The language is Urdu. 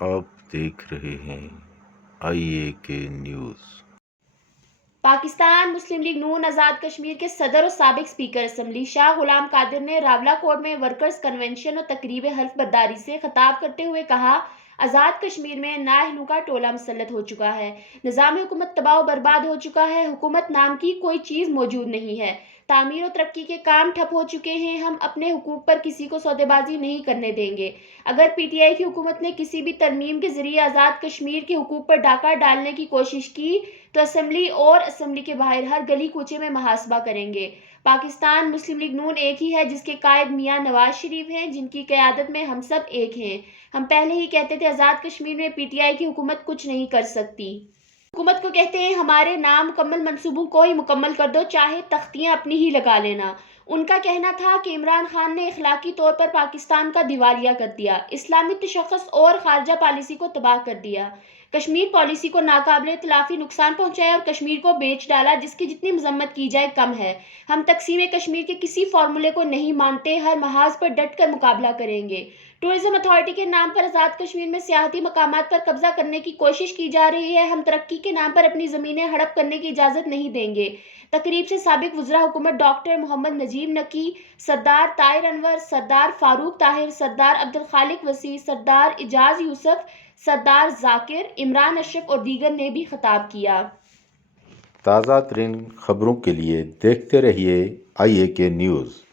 آپ دیکھ رہے ہیں IAK نیوز۔ پاکستان مسلم لیگ نون آزاد کشمیر کے صدر اور سابق اسپیکر اسمبلی شاہ غلام قادر نے راولاکوٹ میں ورکرز کنونشن اور تقریب حلف برداری سے خطاب کرتے ہوئے کہا، آزاد کشمیر میں نااہلوں کا ٹولہ مسلط ہو چکا ہے، نظام حکومت تباہ و برباد ہو چکا ہے، حکومت نام کی کوئی چیز موجود نہیں ہے، تعمیر و ترقی کے کام ٹھپ ہو چکے ہیں، ہم اپنے حقوق پر کسی کو سودے بازی نہیں کرنے دیں گے۔ اگر PTI کی حکومت نے کسی بھی ترمیم کے ذریعے آزاد کشمیر کے حقوق پر ڈاکہ ڈالنے کی کوشش کی تو اسمبلی اور اسمبلی کے باہر ہر گلی کوچے میں محاسبہ کریں گے۔ پاکستان مسلم لیگ نون ایک ہی ہے جس کے قائد میاں نواز شریف ہیں، جن کی قیادت میں ہم سب ایک ہیں۔ ہم پہلے ہی کہتے تھے آزاد کشمیر میں PTI کی حکومت کچھ نہیں کر سکتی۔ حکومت کو کہتے ہیں ہمارے نامکمل منصوبوں کو ہی مکمل کر دو، چاہے تختیاں اپنی ہی لگا لینا۔ ان کا کہنا تھا کہ عمران خان نے اخلاقی طور پر پاکستان کا دیوالیہ کر دیا، اسلامی تشخص اور خارجہ پالیسی کو تباہ کر دیا، کشمیر پالیسی کو ناقابل تلافی نقصان پہنچایا اور کشمیر کو بیچ ڈالا، جس کی جتنی مذمت کی جائے کم ہے۔ ہم تقسیم کشمیر کے کسی فارمولے کو نہیں مانتے، ہر محاذ پر ڈٹ کر مقابلہ کریں گے۔ ٹورزم اتھارٹی کے نام پر آزاد کشمیر میں سیاحتی مقامات پر قبضہ کرنے کی کوشش کی جا رہی ہے، ہم ترقی کے نام پر اپنی زمینیں ہڑپ کرنے کی اجازت نہیں دیں گے۔ تقریب سے سابق وزراء حکومت ڈاکٹر محمد نجیب نقی، سردار طاہر انور، سردار فاروق طاہر، سردار عبدالخالق وسیع، سردار اعجاز یوسف، سردار ذاکر، عمران اشرف اور دیگر نے بھی خطاب کیا۔ تازہ ترین خبروں کے لیے دیکھتے رہیے IAK نیوز۔